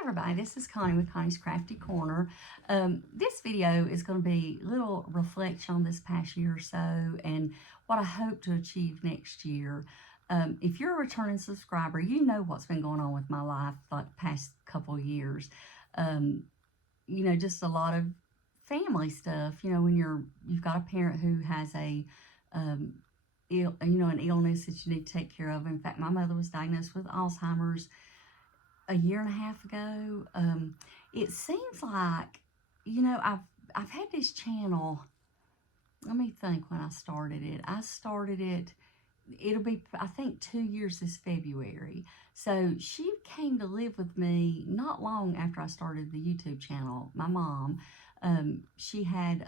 everybody, this is Connie with Connie's Crafty Corner. This video is going to be a little reflection on this past year or so and what I hope to achieve next year. If you're a returning subscriber, you know what's been going on with my life like the past couple of years. You know, just a lot of family stuff. You know, when you've got a parent who has a an illness that you need to take care of. In fact, my mother was diagnosed with Alzheimer's a year and a half ago. It seems like, you know, I've had this channel. Let me think when I started it. It'll be, I think, 2 years this February. So she came to live with me not long after I started the YouTube channel. My mom, she had,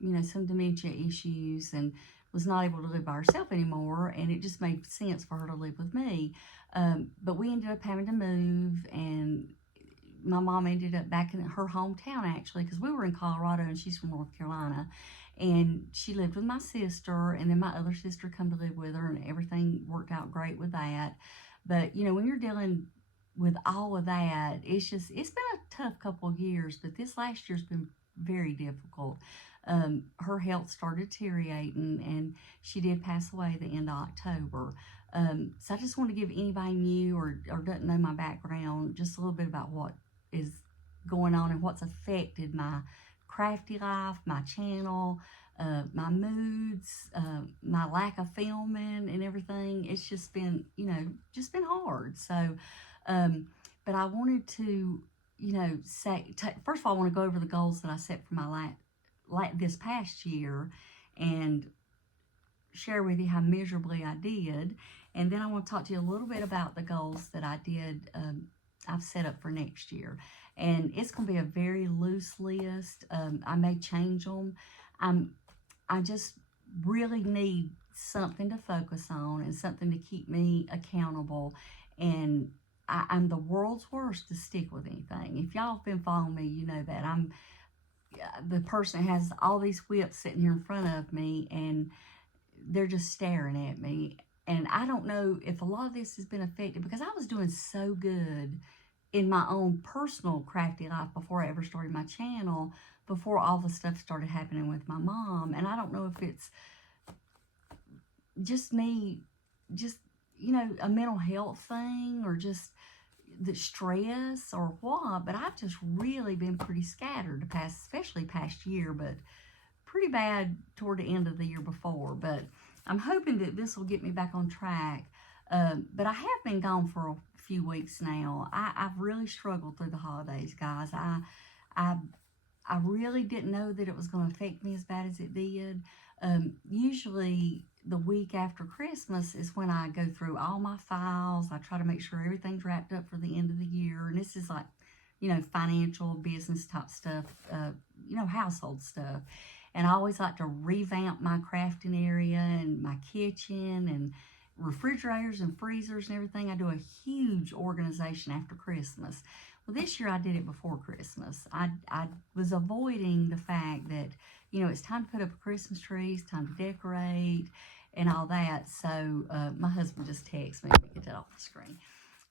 you know, some dementia issues and was not able to live by herself anymore, and it just made sense for her to live with me. But we ended up having to move, and my mom ended up back in her hometown, actually, because we were in Colorado and she's from North Carolina. And she lived with my sister, and then my other sister come to live with her, and everything worked out great with that. But, you know, when you're dealing with all of that, it's been a tough couple of years, but this last year's been very difficult. Her health started deteriorating, and she did pass away at the end of October. So I just want to give anybody new or doesn't know my background just a little bit about what is going on and what's affected my crafty life, my channel, my moods, my lack of filming and everything. It's just been, you know, just been hard. So, but I wanted to, you know, first of all, I want to go over the goals that I set for my this past year and share with you how miserably I did. And then I want to talk to you a little bit about the goals that I did, I've set up for next year. And it's going to be a very loose list. I may change them. I just really need something to focus on and something to keep me accountable. And I'm the world's worst to stick with anything. If y'all have been following me, you know that. I'm the person that has all these whips sitting here in front of me, and they're just staring at me. And I don't know if a lot of this has been affected because I was doing so good in my own personal crafty life before I ever started my channel, before all the stuff started happening with my mom. And I don't know if it's just me, you know, a mental health thing or just the stress or what, but I've just really been pretty scattered especially past year, but pretty bad toward the end of the year before. But I'm hoping that this will get me back on track. But I have been gone for a few weeks now. I've really struggled through the holidays, guys. I really didn't know that it was going to affect me as bad as it did. Usually the week after Christmas is when I go through all my files. I try to make sure everything's wrapped up for the end of the year. And this is like, you know, financial, business type stuff, you know, household stuff. And I always like to revamp my crafting area and my kitchen and refrigerators and freezers and everything. I do a huge organization after Christmas. Well, this year I did it before Christmas. I was avoiding the fact that, you know, it's time to put up a Christmas tree, it's time to decorate and all that. So my husband just texted me to get that off the screen.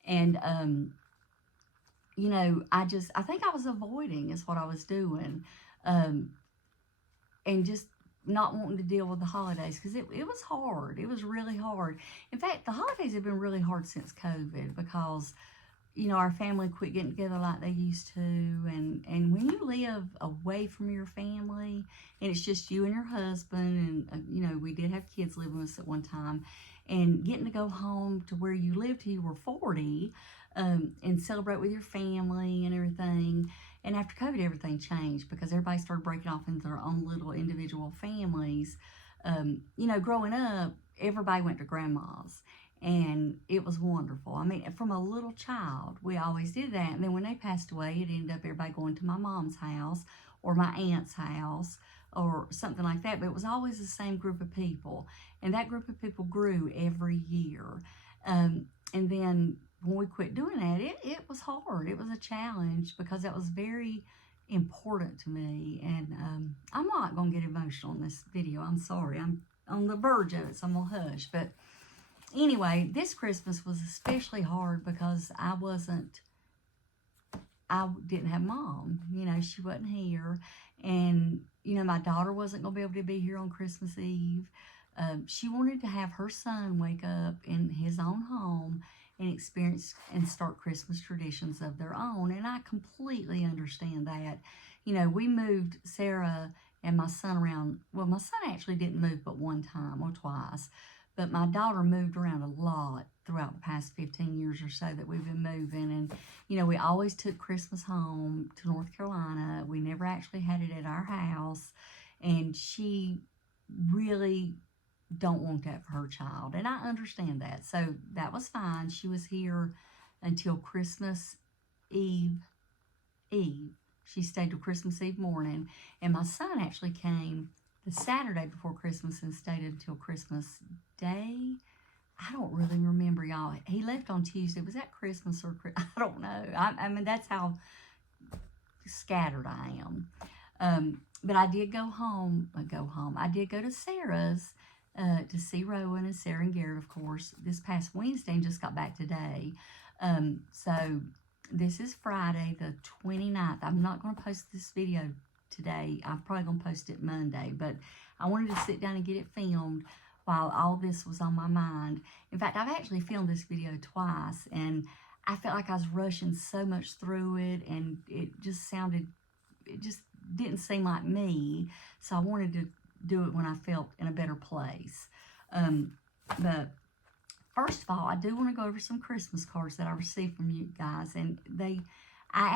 And, you know, I think I was avoiding is what I was doing. And just not wanting to deal with the holidays because it was hard. It was really hard. In fact, the holidays have been really hard since COVID because, you know, our family quit getting together like they used to. And when you live away from your family and it's just you and your husband and, you know, we did have kids living with us at one time, and getting to go home to where you lived till you were 40 and celebrate with your family and everything. And after COVID, everything changed because everybody started breaking off into their own little individual families. You know, growing up, everybody went to grandma's, and it was wonderful. I mean, from a little child, we always did that. And then when they passed away, it ended up everybody going to my mom's house or my aunt's house or something like that. But it was always the same group of people. And that group of people grew every year. And then when we quit doing that, it was hard. It was a challenge because that was very important to me. And I'm not going to get emotional in this video. I'm sorry. I'm on the verge of it, so I'm going to hush. But anyway, this Christmas was especially hard because I wasn't I didn't have mom. You know, she wasn't here. And, you know, my daughter wasn't going to be able to be here on Christmas Eve. She wanted to have her son wake up in his own home and experience and start Christmas traditions of their own. And I completely understand that. You know, we moved Sarah and my son around. Well, my son actually didn't move but one time or twice. But my daughter moved around a lot throughout the past 15 years or so that we've been moving. And, you know, we always took Christmas home to North Carolina. We never actually had it at our house. And she really don't want that for her child. And I understand that. So that was fine. She was here until Christmas Eve. She stayed till Christmas Eve morning. And my son actually came the Saturday before Christmas and stayed until Christmas Day. I don't really remember, y'all. He left on Tuesday. Was that Christmas or I don't know. I mean, that's how scattered I am. But I did go home. I did go to Sarah's to see Rowan and Sarah and Garrett, of course, this past Wednesday, and just got back today. So this is Friday the 29th. I'm not going to post this video today. I'm probably going to post it Monday, but I wanted to sit down and get it filmed while all this was on my mind. In fact, I've actually filmed this video twice, and I felt like I was rushing so much through it, and it just didn't seem like me, so I wanted to do it when I felt in a better place. But first of all, I do want to go over some Christmas cards that I received from you guys, and I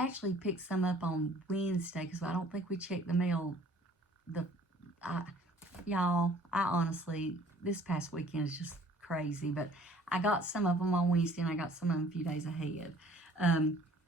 actually picked some up on Wednesday because I don't think we checked the mail. Y'all, I honestly, this past weekend is just crazy, but I got some of them on Wednesday and I got some of them a few days ahead.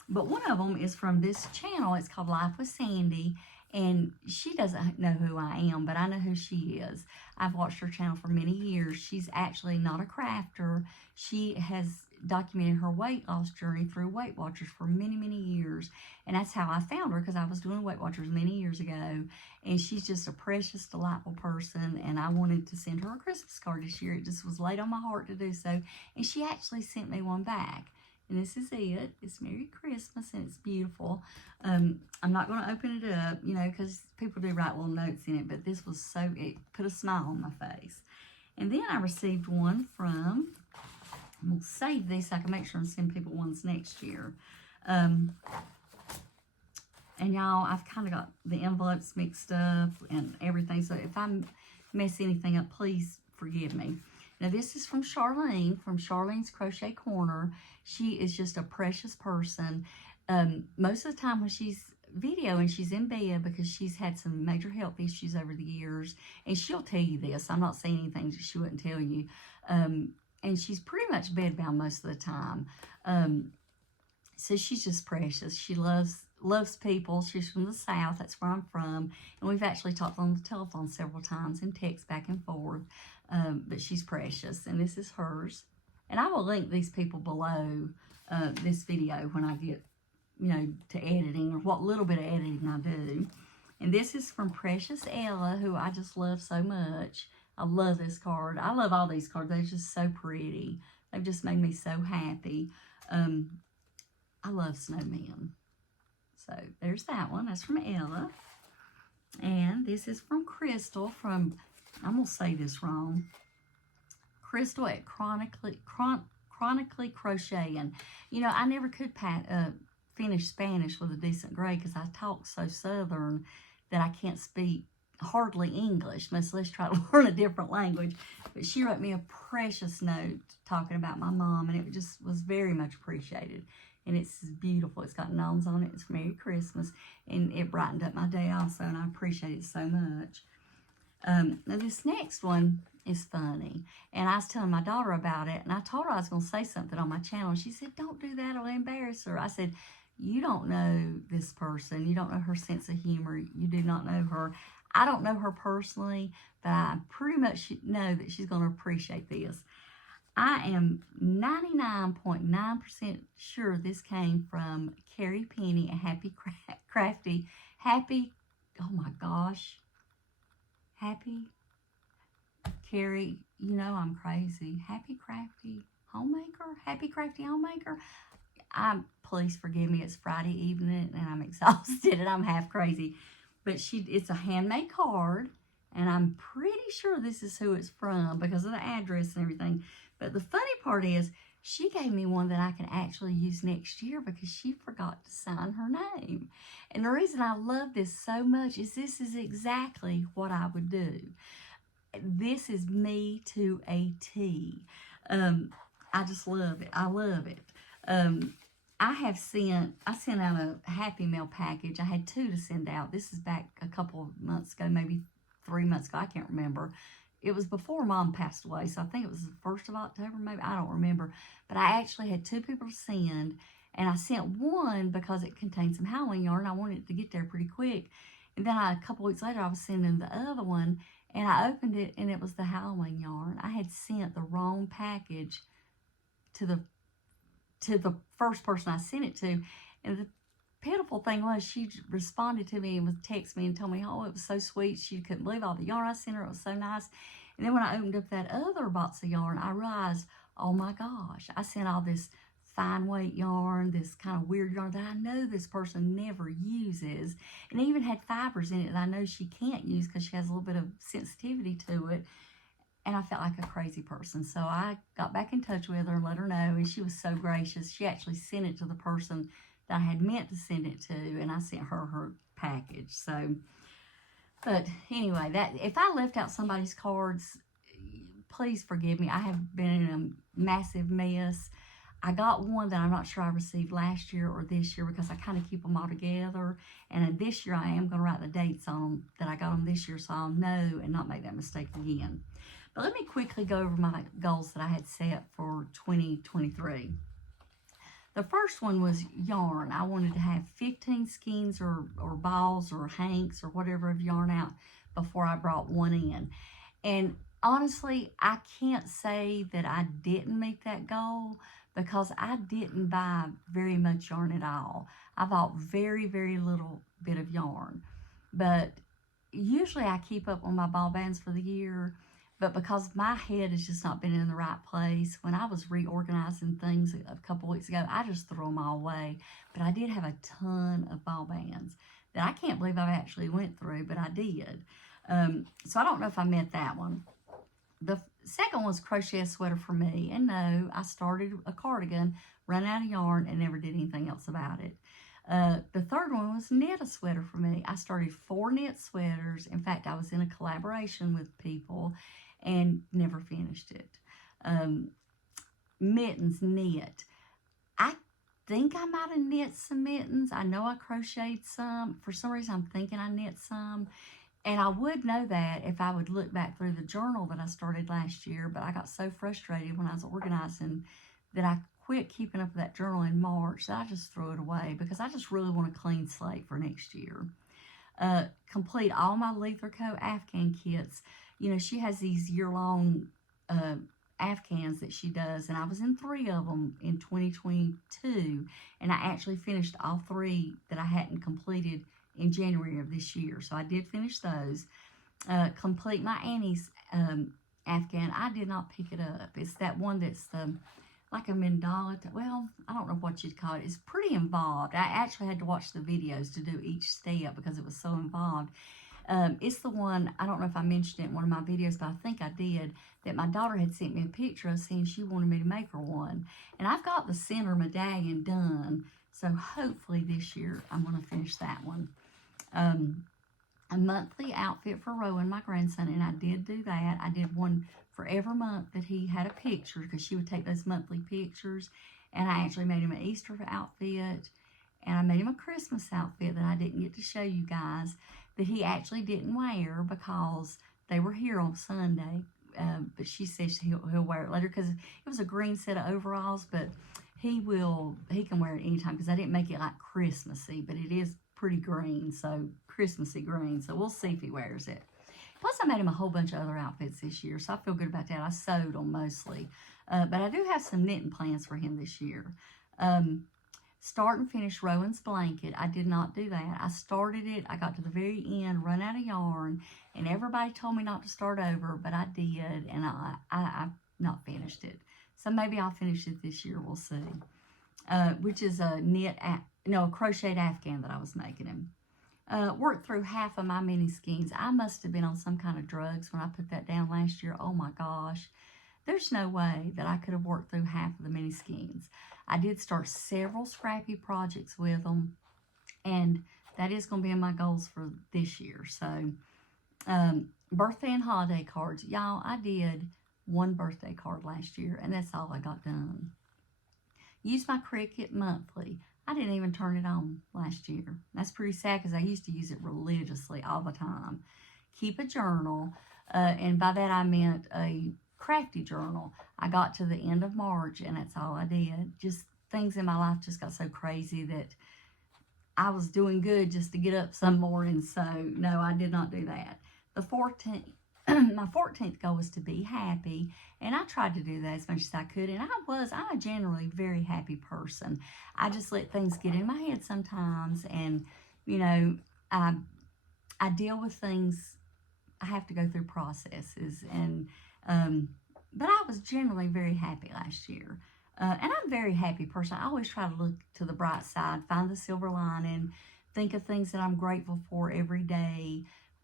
But one of them is from this channel. It's called Life with Sandy, and she doesn't know who I am, but I know who she is. I've watched her channel for many years. She's actually not a crafter. She has documented her weight loss journey through Weight Watchers for many, many years. And that's how I found her, because I was doing Weight Watchers many years ago. And she's just a precious, delightful person. And I wanted to send her a Christmas card this year. It just was laid on my heart to do so. And she actually sent me one back. And this is it. It's Merry Christmas, and it's beautiful. I'm not going to open it up, you know, because people do write little notes in it. But this was it put a smile on my face. And then I received one from, I'm going to save these so I can make sure and send people ones next year. And y'all, I've kind of got the envelopes mixed up and everything. So if I mess anything up, please forgive me. Now, this is from Charlene, from Charlene's Crochet Corner. She is just a precious person. Most of the time when she's videoing, she's in bed because she's had some major health issues over the years. And she'll tell you this. I'm not saying anything that she wouldn't tell you. And she's pretty much bedbound most of the time. So she's just precious. She loves people. She's from the South. That's where I'm from. And we've actually talked on the telephone several times and text back and forth. But she's precious. And this is hers. And I will link these people below this video when I get, you know, to editing, or what little bit of editing I do. And this is from Precious Ella, who I just love so much. I love this card. I love all these cards. They're just so pretty. They've just made me so happy. I love snowmen. So there's that one. That's from Ella. And this is from Crystal from, I'm going to say this wrong, Crystal at Chronically Crocheting. You know, I never could finish Spanish with a decent grade because I talk so Southern that I can't speak hardly English, much less try to learn a different language. But she wrote me a precious note talking about my mom, and it just was very much appreciated. And it's beautiful. It's got gnomes on it. It's Merry Christmas. And it brightened up my day also, and I appreciate it so much. Now, this next one is funny. And I was telling my daughter about it, and I told her I was going to say something on my channel. And she said, "Don't do that. It'll embarrass her." I said, "You don't know this person. You don't know her sense of humor. You do not know her. I don't know her personally, but I pretty much know that she's going to appreciate this." I am 99.9% sure this came from Carrie Penny at Happy Crafty. Oh my gosh. Carrie, you know I'm crazy. Happy Crafty Homemaker? please forgive me. It's Friday evening and I'm exhausted and I'm half crazy. But it's a handmade card, and I'm pretty sure this is who it's from because of the address and everything. But the funny part is, she gave me one that I can actually use next year because she forgot to sign her name. And the reason I love this so much is this is exactly what I would do. This is me to a T. I just love it. I love it. I sent out a Happy Mail package. I had 2 to send out. This is back a couple of months ago, maybe 3 months ago. I can't remember. It was before Mom passed away, so I think it was the 1st of October, maybe. I don't remember. But I actually had 2 people to send, and I sent one because it contained some Halloween yarn. I wanted it to get there pretty quick. And then a couple weeks later, I was sending the other one, and I opened it, and it was the Halloween yarn. I had sent the wrong package to the first person I sent it to, and the pitiful thing was, she responded to me and would text me and told me, oh, it was so sweet. She couldn't believe all the yarn I sent her. It was so nice. And then when I opened up that other box of yarn, I realized, oh my gosh, I sent all this fine weight yarn, this kind of weird yarn that I know this person never uses, and even had fibers in it that I know she can't use because she has a little bit of sensitivity to it. And I felt like a crazy person. So I got back in touch with her and let her know, and she was so gracious. She actually sent it to the person that I had meant to send it to, and I sent her package. So, but anyway, if I left out somebody's cards, please forgive me. I have been in a massive mess. I got one that I'm not sure I received last year or this year because I kind of keep them all together. And this year I am going to write the dates on them that I got them this year, so I'll know and not make that mistake again. But let me quickly go over my goals that I had set for 2023. The first one was yarn. I wanted to have 15 skeins or balls or hanks or whatever of yarn out before I brought one in. And honestly, I can't say that I didn't meet that goal because I didn't buy very much yarn at all. I bought very, very little bit of yarn. But usually I keep up on my ball bands for the year. But because my head has just not been in the right place, when I was reorganizing things a couple weeks ago, I just threw them all away. But I did have a ton of ball bands that I can't believe I've actually went through, but I did. So I don't know if I met that one. The second one was crochet a sweater for me. And no, I started a cardigan, ran out of yarn, and never did anything else about it. The third one was knit a sweater for me. I started 4 knit sweaters. In fact, I was in a collaboration with people and never finished it. Mittens, knit. I think I might have knit some mittens. I know I crocheted some. For some reason, I'm thinking I knit some. And I would know that if I would look back through the journal that I started last year, but I got so frustrated when I was organizing that I quit keeping up with that journal in March that I just threw it away because I just really want a clean slate for next year. Complete all my Lether Co. Afghan kits. You know, she has these year-long Afghans that she does, and I was in 3 of them in 2022, and I actually finished all 3 that I hadn't completed in January of this year. So I did finish those. Complete my Annie's Afghan. I did not pick it up. It's that one that's like a mandala. Well, I don't know what you'd call it. It's pretty involved. I actually had to watch the videos to do each step because it was so involved. It's the one, I don't know if I mentioned it in one of my videos, but I think I did, that my daughter had sent me a picture of saying she wanted me to make her one. And I've got the center medallion done, so hopefully this year I'm going to finish that one. A monthly outfit for Rowan, my grandson, and I did do that. I did one for every month that he had a picture because she would take those monthly pictures. And I actually made him an Easter outfit, and I made him a Christmas outfit that I didn't get to show you guys, that he actually didn't wear because they were here on Sunday. But she says he'll wear it later because it was a green set of overalls, but he can wear it anytime because I didn't make it like Christmassy, but it is pretty green, so Christmassy green, so we'll see if he wears it. Plus, I made him a whole bunch of other outfits this year, so I feel good about that. I sewed them mostly, but I do have some knitting plans for him this year. Start and finish Rowan's blanket. I did not do that. I started it. I got to the very end, run out of yarn, and everybody told me not to start over, but I did, and I've not finished it. So maybe I'll finish it this year. We'll see. which is a a crocheted afghan that I was making him. Worked through half of my mini skeins. I must have been on some kind of drugs when I put that down last year. Oh my gosh. There's no way that I could have worked through half of the mini skeins. I did start several scrappy projects with them, and that is going to be in my goals for this year. So, birthday and holiday cards. Y'all, I did one birthday card last year, and that's all I got done. Use my Cricut monthly. I didn't even turn it on last year. That's pretty sad because I used to use it religiously all the time. Keep a journal, and by that I meant a crafty journal. I got to the end of March, and that's all I did. Just things in my life just got so crazy that I was doing good just to get up some morning. So no, I did not do that. The 14th, my 14th goal was to be happy, and I tried to do that as much as I could, and I'm a generally very happy person. I just let things get in my head sometimes, and I deal with things. I have to go through processes, and but I was generally very happy last year. And I'm a very happy person. I always try to look to the bright side, find the silver lining, think of things that I'm grateful for every day,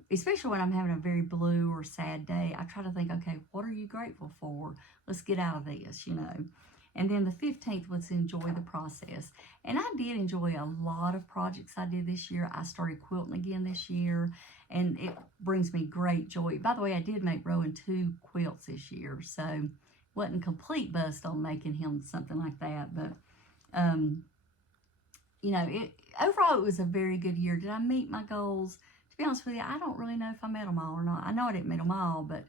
especially when I'm having a very blue or sad day. I try to think, okay, what are you grateful for? Let's get out of this, And then the 15th was enjoy the process. And I did enjoy a lot of projects I did this year. I started quilting again this year, and it brings me great joy. By the way, I did make Rowan 2 quilts this year, so wasn't complete bust on making him something like that. But, overall, it was a very good year. Did I meet my goals? To be honest with you, I don't really know if I met them all or not. I know I didn't meet them all, but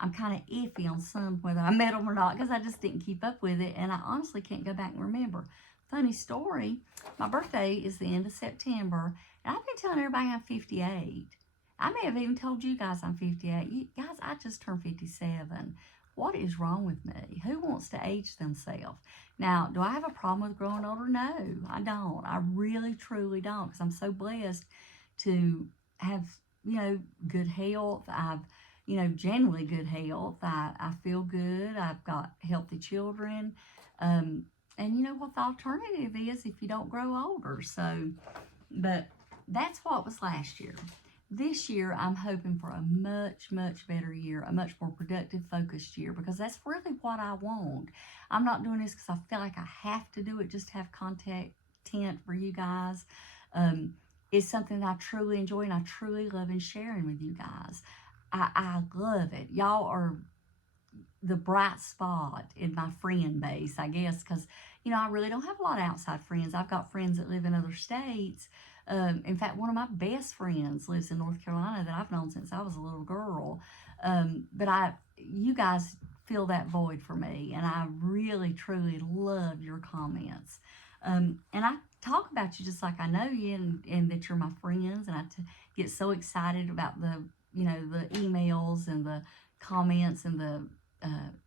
I'm kind of iffy on some whether I met them or not because I just didn't keep up with it, and I honestly can't go back and remember. Funny story, my birthday is the end of September, and I've been telling everybody I'm 58. I may have even told you guys I'm 58. You guys, I just turned 57. What is wrong with me? Who wants to age themselves? Now, do I have a problem with growing older? No, I don't. I really, truly don't, because I'm so blessed to have, good health. I've, generally good health. I feel good. I've got healthy children. And you know what the alternative is if you don't grow older. So, but that's what was last year. This year, I'm hoping for a much, much better year, a much more productive, focused year, because that's really what I want. I'm not doing this because I feel like I have to do it just to have content for you guys. It's something that I truly enjoy, and I truly love in sharing with you guys. I love it. Y'all are the bright spot in my friend base, I guess, because, I really don't have a lot of outside friends. I've got friends that live in other states. In fact, one of my best friends lives in North Carolina that I've known since I was a little girl. But you guys fill that void for me, and I really, truly love your comments. And I talk about you just like I know you, and that you're my friends, and I get so excited about the emails and the comments and the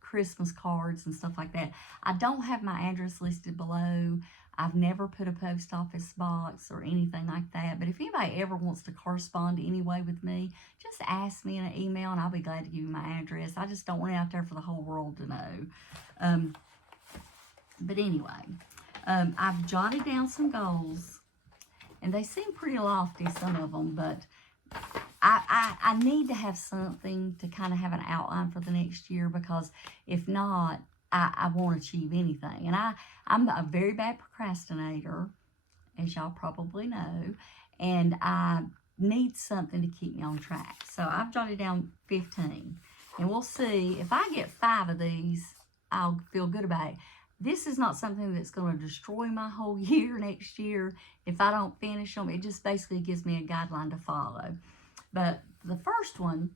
Christmas cards and stuff like that. I don't have my address listed below. I've never put a post office box or anything like that. But if anybody ever wants to correspond in any way with me, just ask me in an email, and I'll be glad to give you my address. I just don't want it out there for the whole world to know. But anyway, I've jotted down some goals, and they seem pretty lofty, some of them, but I need to have something to kind of have an outline for the next year, because if not, I won't achieve anything. And I'm a very bad procrastinator, as y'all probably know, and I need something to keep me on track. So I've jotted down 15, and we'll see. If I get 5 of these, I'll feel good about it. This is not something that's going to destroy my whole year next year if I don't finish them. It just basically gives me a guideline to follow. But the first one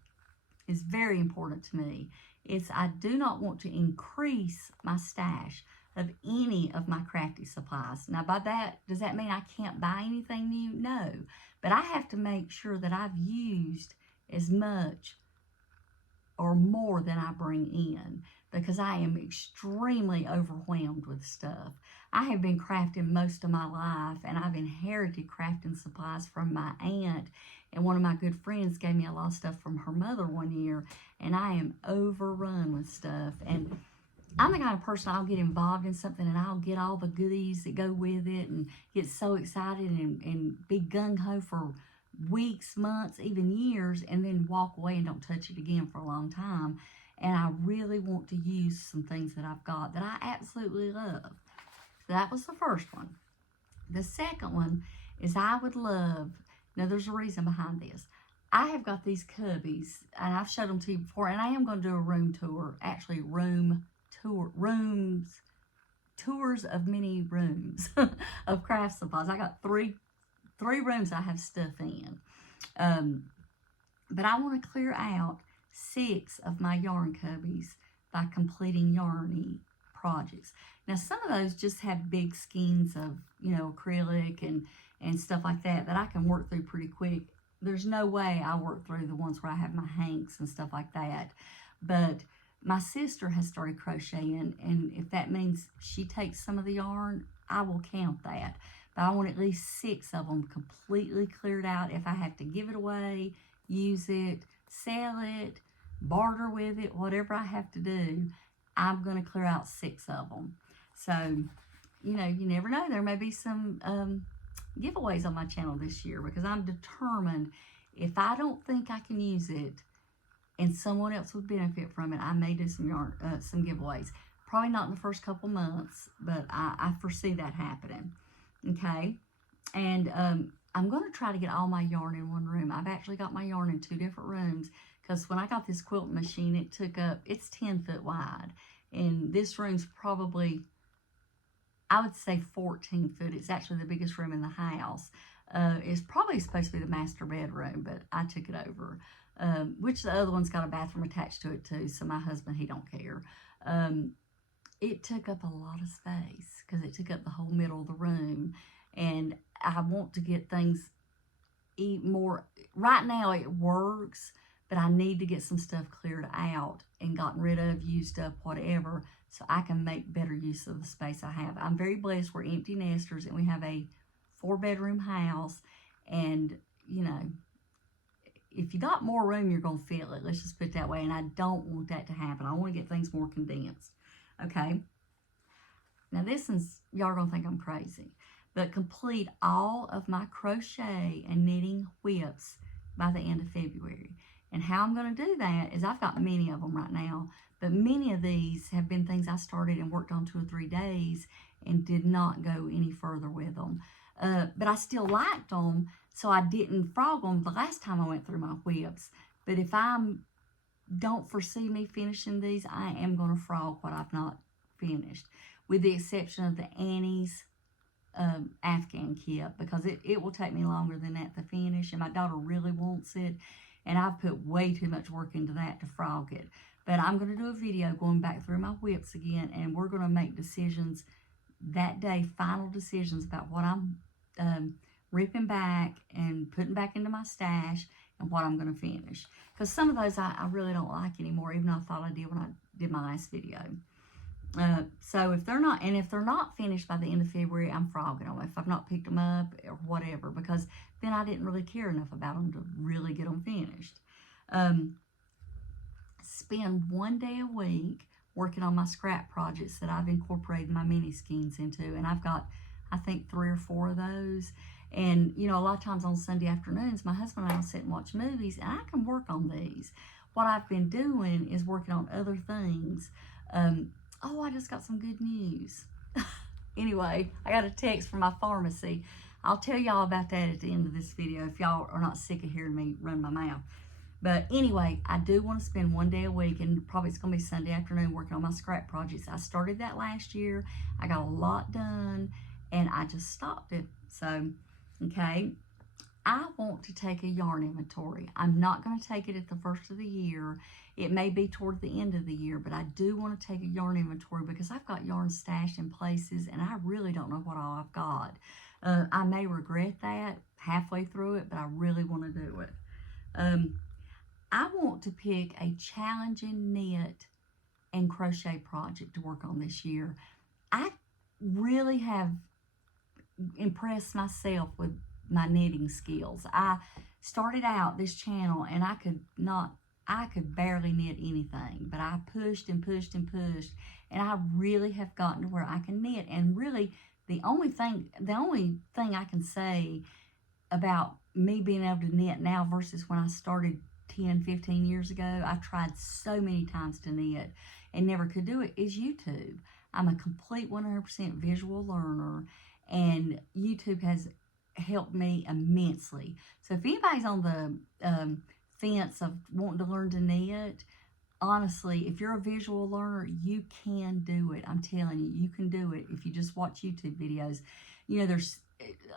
is very important to me. It's I do not want to increase my stash of any of my crafty supplies. Now, by that, does that mean I can't buy anything new? No. But I have to make sure that I've used as much or more than I bring in, because I am extremely overwhelmed with stuff. I have been crafting most of my life, and I've inherited crafting supplies from my aunt, and one of my good friends gave me a lot of stuff from her mother one year, and I am overrun with stuff. And I'm the kind of person, I'll get involved in something and I'll get all the goodies that go with it and get so excited and be gung-ho for weeks, months, even years, and then walk away and don't touch it again for a long time. And I really want to use some things that I've got that I absolutely love. So that was the first one. The second one is I would love, now there's a reason behind this. I have got these cubbies, and I've showed them to you before, and I am going to do a room tour, actually tours of many rooms of craft supplies. I got three rooms I have stuff in. But I want to clear out 6 of my yarn cubbies by completing Yarny projects. Now, some of those just have big skeins of, acrylic and stuff like that I can work through pretty quick. There's no way I work through the ones where I have my hanks and stuff like that. But my sister has started crocheting, and if that means she takes some of the yarn, I will count that. But I want at least 6 of them completely cleared out. If I have to give it away, use it, sell it, barter with it, whatever I have to do, I'm going to clear out 6 of them. So, you never know. There may be some giveaways on my channel this year, because I'm determined if I don't think I can use it and someone else would benefit from it, I may do some giveaways. Probably not in the first couple months, but I foresee that happening. Okay, and I'm going to try to get all my yarn in one room. I've actually got my yarn in 2 different rooms, because when I got this quilting machine, it's 10 foot wide, and this room's probably, I would say 14 foot. It's actually the biggest room in the house. It's probably supposed to be the master bedroom, but I took it over. Which the other one's got a bathroom attached to it too, so my husband, he don't care. It took up a lot of space because it took up the whole middle of the room, and I want to get things more. Right now it works, but I need to get some stuff cleared out and gotten rid of, used up, whatever, so I can make better use of the space I have. I'm very blessed. We're empty nesters, and we have a 4-bedroom house, and if you got more room, you're going to fill it. Let's just put it that way. And I don't want that to happen. I want to get things more condensed. Okay? Now, this is, y'all are going to think I'm crazy. But complete all of my crochet and knitting whips by the end of February. And how I'm going to do that is, I've got many of them right now. But many of these have been things I started and worked on 2 or 3 days and did not go any further with them. But I still liked them, so I didn't frog them the last time I went through my whips. But if I don't foresee me finishing these, I am going to frog what I've not finished, with the exception of the Annie's Afghan kit, because it will take me longer than that to finish, and my daughter really wants it, and I've put way too much work into that to frog it. But I'm going to do a video going back through my whips again, and we're going to make decisions that day, final decisions about what I'm ripping back and putting back into my stash, and what I'm going to finish. Because some of those I really don't like anymore, even though I thought I did when I did my last video. So if they're not finished by the end of February, I'm frogging them if I've not picked them up or whatever, because then I didn't really care enough about them to really get them finished. Spend 1 day a week working on my scrap projects that I've incorporated my mini skeins into, and I've got, I think, 3 or 4 of those. And a lot of times on Sunday afternoons, my husband and I will sit and watch movies, and I can work on these. What I've been doing is working on other things. Oh, I just got some good news. Anyway, I got a text from my pharmacy. I'll tell y'all about that at the end of this video if y'all are not sick of hearing me run my mouth. But anyway, I do want to spend 1 day a week, and probably it's going to be Sunday afternoon, working on my scrap projects. I started that last year. I got a lot done, and I just stopped it. So, okay, I want to take a yarn inventory. I'm not going to take it at the first of the year. It may be toward the end of the year, but I do want to take a yarn inventory because I've got yarn stashed in places, and I really don't know what all I've got. I may regret that halfway through it, but I really want to do it. I want to pick a challenging knit and crochet project to work on this year. I really have impressed myself with my knitting skills. I started out this channel and I could not I could barely knit anything, but I pushed and pushed and pushed, and I really have gotten to where I can knit. And really, the only thing I can say about me being able to knit now versus when I started 10, 15 years ago, I've tried so many times to knit and never could do it, is YouTube. I'm a complete 100% visual learner, and YouTube has helped me immensely. So if anybody's on the fence of wanting to learn to knit, honestly, if you're a visual learner, you can do it. I'm telling you, you can do it if you just watch YouTube videos. You know, there's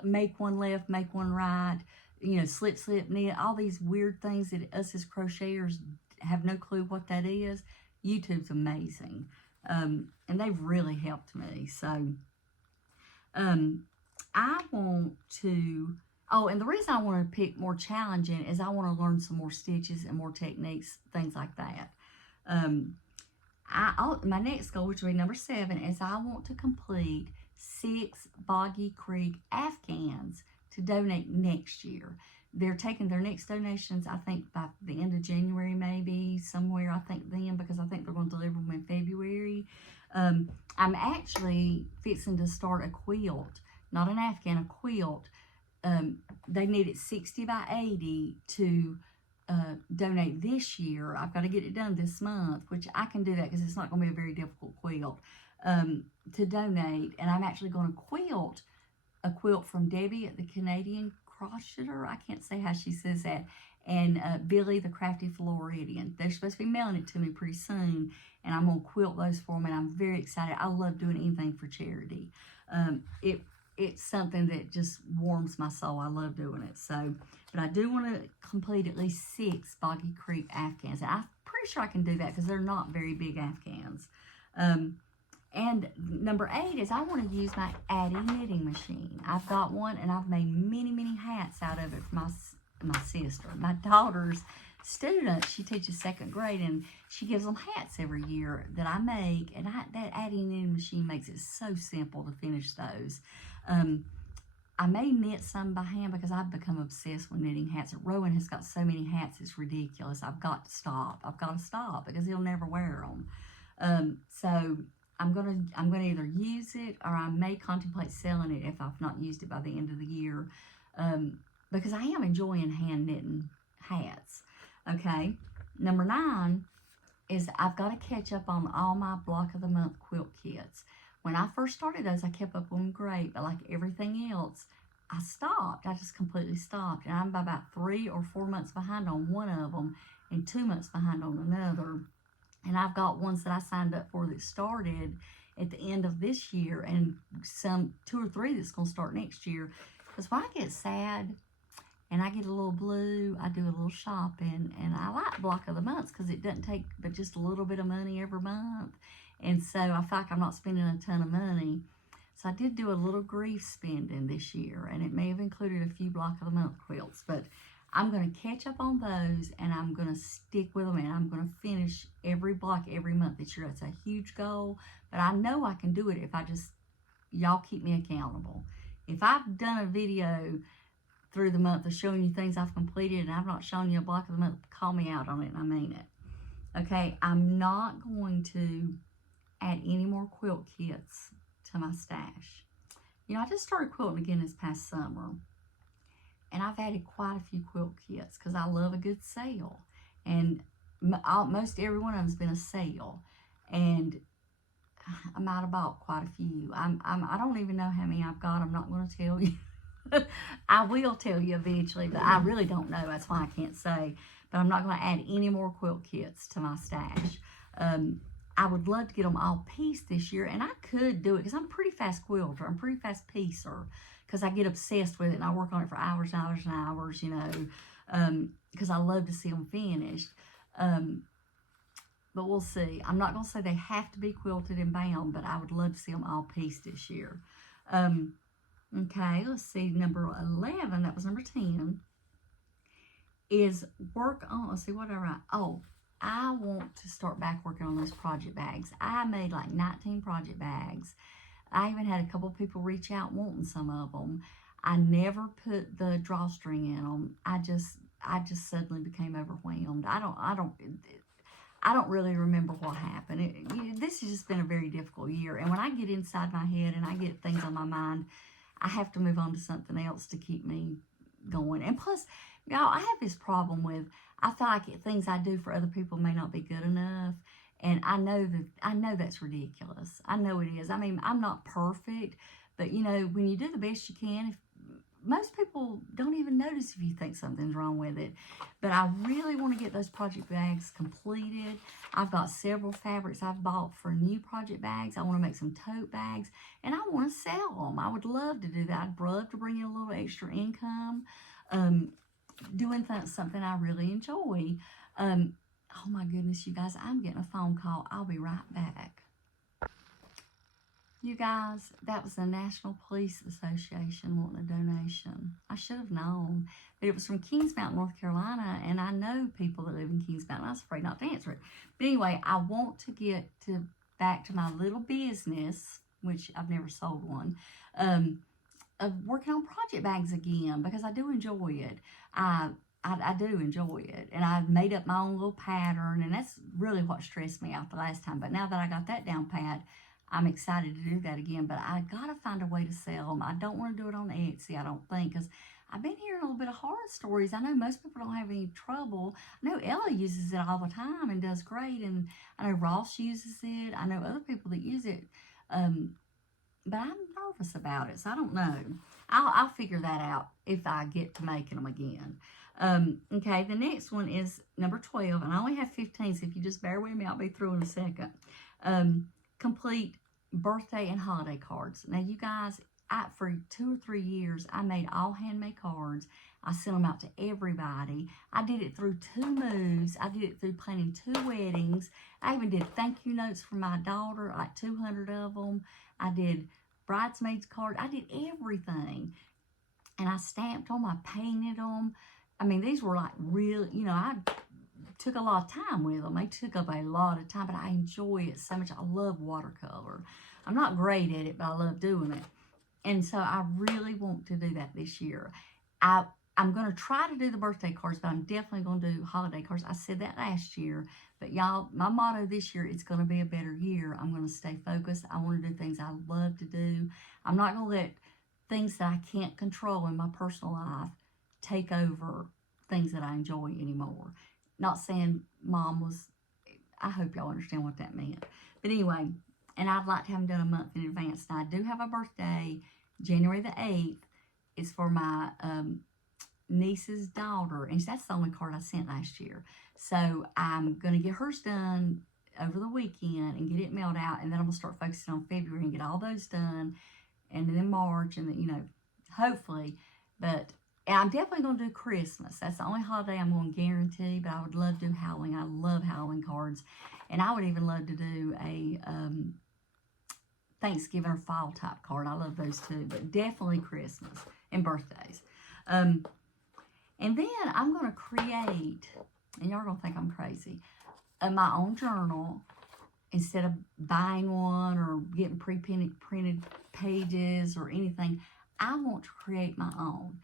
make one left, make one right, you know, slip, slip, knit, all these weird things that us as crocheters have no clue what that is. YouTube's amazing. And they've really helped me. So, I want to, oh, and the reason I want to pick more challenging is I want to learn some more stitches and more techniques, things like that. My next goal, which will be number 7, is I want to complete 6 Boggy Creek Afghans to donate next year. They're taking their next donations, I think, by the end of January, maybe, somewhere, I think, then, because I think they're going to deliver them in February. I'm actually fixing to start a quilt, not an Afghan, a quilt. They needed 60 by 80 to donate this year. I've got to get it done this month, which I can do that because it's not going to be a very difficult quilt to donate. And I'm actually going to quilt a quilt from Debbie at the Canadian Crocheter. I can't say how she says that. And Billy the Crafty Floridian. They're supposed to be mailing it to me pretty soon, and I'm going to quilt those for them, and I'm very excited. I love doing anything for charity. It's something that just warms my soul. I love doing it. So, but I do want to complete at least 6 Boggy Creek Afghans. And I'm pretty sure I can do that because they're not very big Afghans. And number 8 is I want to use my Addy knitting machine. I've got one, and I've made many, many hats out of it for my sister. My daughter's student, she teaches 2nd grade, and she gives them hats every year that I make. And that Addy knitting machine makes it so simple to finish those. I may knit some by hand because I've become obsessed with knitting hats. Rowan has got so many hats, it's ridiculous. I've got to stop. I've got to stop because he'll never wear them. So I'm gonna either use it, or I may contemplate selling it if I've not used it by the end of the year, because I am enjoying hand knitting hats. Okay, number 9 is I've got to catch up on all my block of the month quilt kits. When I first started those, I kept up with them great, but like everything else, I stopped. I just completely stopped, and I'm about 3 or 4 months behind on one of them and 2 months behind on another. And I've got ones that I signed up for that started at the end of this year, and some 2 or 3 that's going to start next year. Because when I get sad and I get a little blue, I do a little shopping, and I like block of the months because it doesn't take but just a little bit of money every month. And so I feel like I'm not spending a ton of money. So I did do a little grief spending this year, and it may have included a few block of the month quilts, but I'm going to catch up on those, and I'm going to stick with them, and I'm going to finish every block every month this year. It's a huge goal, but I know I can do it if y'all keep me accountable. If I've done a video through the month of showing you things I've completed and I've not shown you a block of the month, call me out on it, and I mean it. Okay, I'm not going to add any more quilt kits to my stash. You know, I just started quilting again this past summer, and I've added quite a few quilt kits because I love a good sale, and most every one of them's been a sale, and I might have bought quite a few. I don't even know how many I've got. I'm not going to tell you. I will tell you eventually, but I really don't know. That's why I can't say. But I'm not going to add any more quilt kits to my stash. I would love to get them all pieced this year, and I could do it because I'm a pretty fast quilter. I'm a pretty fast piecer because I get obsessed with it, and I work on it for hours and hours and hours, you know, because I love to see them finished. But we'll see. I'm not going to say they have to be quilted and bound, but I would love to see them all pieced this year. Okay, let's see, number 11, that was number 10, is work on, let's see, what did I write? Oh, I want to start back working on those project bags. I made like 19 project bags. I even had a couple people reach out wanting some of them. I never put the drawstring in them. I I just suddenly became overwhelmed. I don't really remember what happened. This has just been a very difficult year. And when I get inside my head and I get things on my mind, I have to move on to something else to keep me going. And plus, y'all, I have this problem with, I feel like things I do for other people may not be good enough. And I know that's ridiculous. I know it is. I mean, I'm not perfect, but you know, when you do the best you can, most people don't even notice if you think something's wrong with it. But I really want to get those project bags completed. I've got several fabrics I've bought for new project bags. I want to make some tote bags, and I want to sell them. I would love to do that. I'd love to bring in a little extra income, doing something I really enjoy. Oh my goodness, you guys, I'm getting a phone call. I'll be right back. You guys, that was the National Police Association wanting a donation. I should have known. But it was from Kings Mountain, North Carolina, and I know people that live in Kings Mountain. I was afraid not to answer it. But anyway, I want to get back to my little business, which I've never sold one, of working on project bags again, because I do enjoy it. I do enjoy it. And I made up my own little pattern, and that's really what stressed me out the last time. But now that I got that down pat, I'm excited to do that again, but I got to find a way to sell them. I don't want to do it on Etsy, I don't think, because I've been hearing a little bit of horror stories. I know most people don't have any trouble. I know Ella uses it all the time and does great, and I know Ross uses it. I know other people that use it, but I'm nervous about it, so I don't know. I'll figure that out if I get to making them again. Okay, the next one is number 12, and I only have 15, so if you just bear with me, I'll be through in a second. Complete birthday and holiday cards. Now, you guys, for 2 or 3 years, I made all handmade cards. I sent them out to everybody. I did it through 2 moves. I did it through planning 2 weddings. I even did thank you notes for my daughter, like 200 of them. I did bridesmaids cards. I did everything. And I stamped them. I painted them. I mean, these were like real, you know, I took a lot of time with them. They took up a lot of time, but I enjoy it so much. I love watercolor. I'm not great at it, but I love doing it. And so I really want to do that this year. I'm going to try to do the birthday cards, but I'm definitely going to do holiday cards. I said that last year, but y'all, my motto this year, it's going to be a better year. I'm going to stay focused. I want to do things I love to do. I'm not going to let things that I can't control in my personal life take over things that I enjoy anymore. Not saying Mom was, I hope y'all understand what that meant. But anyway, and I'd like to have them done a month in advance. Now, I do have a birthday, January the 8th. It's for my niece's daughter, and that's the only card I sent last year. So I'm going to get hers done over the weekend and get it mailed out, and then I'm going to start focusing on February and get all those done, and then March, and then, you know, hopefully. But and I'm definitely going to do Christmas. That's the only holiday I'm going to guarantee, but I would love to do Halloween. I love Halloween cards. And I would even love to do a Thanksgiving or fall type card. I love those too, but definitely Christmas and birthdays. And then I'm going to create, and y'all are going to think I'm crazy, my own journal instead of buying one or getting printed pages or anything. I want to create my own.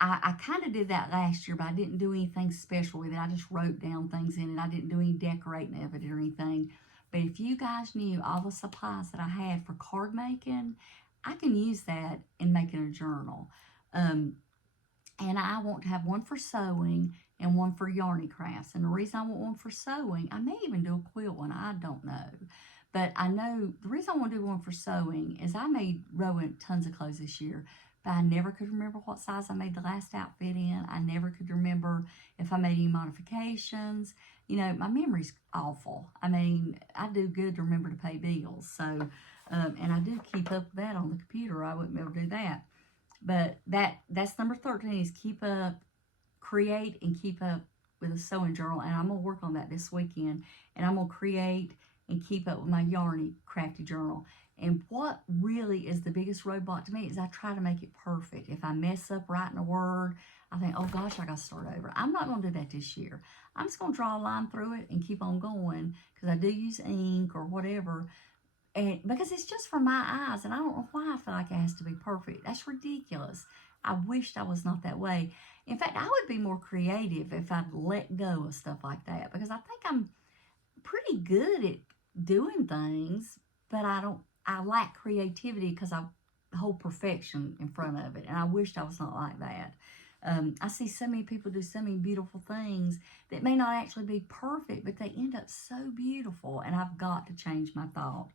I kind of did that last year, but I didn't do anything special with it. I just wrote down things in it. I didn't do any decorating of it or anything. But if you guys knew all the supplies that I had for card making, I can use that in making a journal. And I want to have one for sewing and one for yarny crafts. And the reason I want one for sewing, I may even do a quilt one. I don't know. But I know the reason I want to do one for sewing is I made Rowan tons of clothes this year. But I never could remember what size I made the last outfit in. I never could remember if I made any modifications. You know, my memory's awful. I mean, I do good to remember to pay bills. So, and I do keep up with that on the computer. I wouldn't be able to do that. But that's number 13 is create and keep up with a sewing journal. And I'm going to work on that this weekend. And I'm going to create and keep up with my yarny crafty journal. And what really is the biggest roadblock to me is I try to make it perfect. If I mess up writing a word, I think, oh gosh, I got to start over. I'm not going to do that this year. I'm just going to draw a line through it and keep on going because I do use ink or whatever. And because it's just for my eyes, and I don't know why I feel like it has to be perfect. That's ridiculous. I wished I was not that way. In fact, I would be more creative if I'd let go of stuff like that, because I think I'm pretty good at doing things, but I lack creativity because I hold perfection in front of it. And I wished I was not like that. I see so many people do so many beautiful things that may not actually be perfect, but they end up so beautiful. And I've got to change my thought.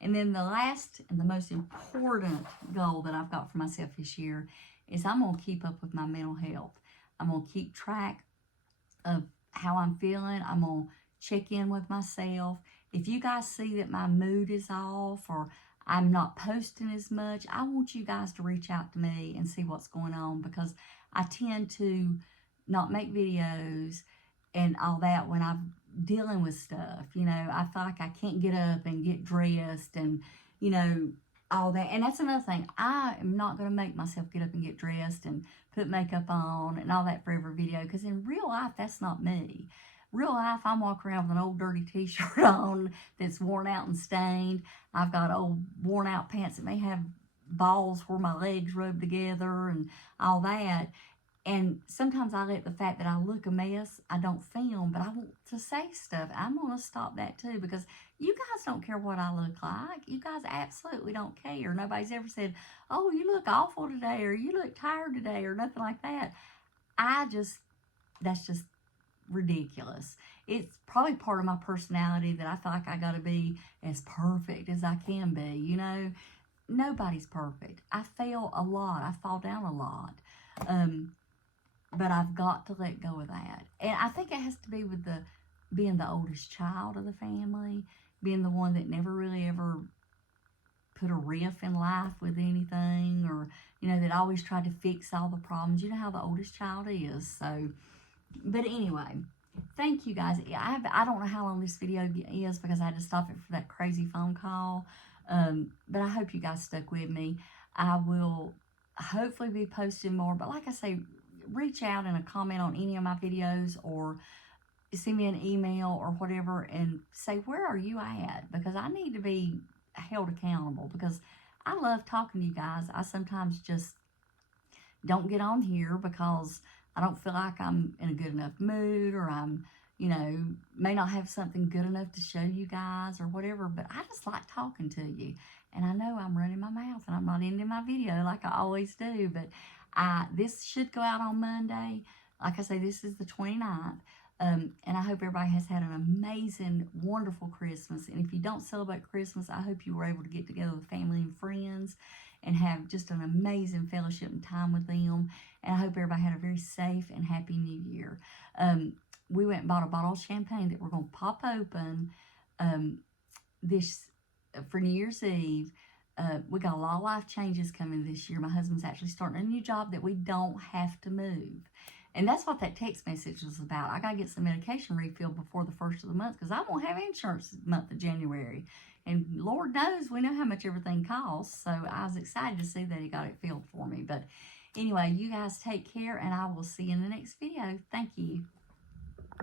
And then the last and the most important goal that I've got for myself this year is I'm going to keep up with my mental health. I'm going to keep track of how I'm feeling. I'm going to check in with myself. If you guys see that my mood is off or I'm not posting as much, I want you guys to reach out to me and see what's going on, because I tend to not make videos and all that when I'm dealing with stuff. You know, I feel like I can't get up and get dressed and, you know, all that. And that's another thing. I am not going to make myself get up and get dressed and put makeup on and all that for every video, because in real life, that's not me. Real life, I'm walking around with an old dirty t-shirt on that's worn out and stained. I've got old worn out pants that may have balls where my legs rub together and all that. And sometimes I let the fact that I look a mess, I don't film, but I want to say stuff. I'm going to stop that too, because you guys don't care what I look like. You guys absolutely don't care. Nobody's ever said, oh, you look awful today, or you look tired today, or nothing like that. That's just ridiculous. It's probably part of my personality that I feel like I got to be as perfect as I can be. You know, nobody's perfect. I fail a lot. I fall down a lot. But I've got to let go of that. And I think it has to be with being the oldest child of the family, being the one that never really ever put a riff in life with anything, or, you know, that always tried to fix all the problems. You know how the oldest child is. So, but anyway, thank you guys. I don't know how long this video is, because I had to stop it for that crazy phone call. But I hope you guys stuck with me. I will hopefully be posting more. But like I say, reach out in a comment on any of my videos, or send me an email or whatever, and say, where are you at? Because I need to be held accountable, because I love talking to you guys. I sometimes just don't get on here because I don't feel like I'm in a good enough mood, or I'm, you know, may not have something good enough to show you guys or whatever, but I just like talking to you. And I know I'm running my mouth and I'm not ending my video like I always do, but this should go out on Monday. Like I say, this is the 29th. And I hope everybody has had an amazing, wonderful Christmas. And if you don't celebrate Christmas, I hope you were able to get together with family and friends and have just an amazing fellowship and time with them. And I hope everybody had a very safe and happy New Year. We went and bought a bottle of champagne that we're going to pop open for New Year's Eve. We got a lot of life changes coming this year. My husband's actually starting a new job that we don't have to move. And that's what that text message was about. I got to get some medication refilled before the first of the month, because I won't have insurance the month of January. And Lord knows we know how much everything costs. So I was excited to see that he got it filled for me. But anyway, you guys take care, and I will see you in the next video. Thank you.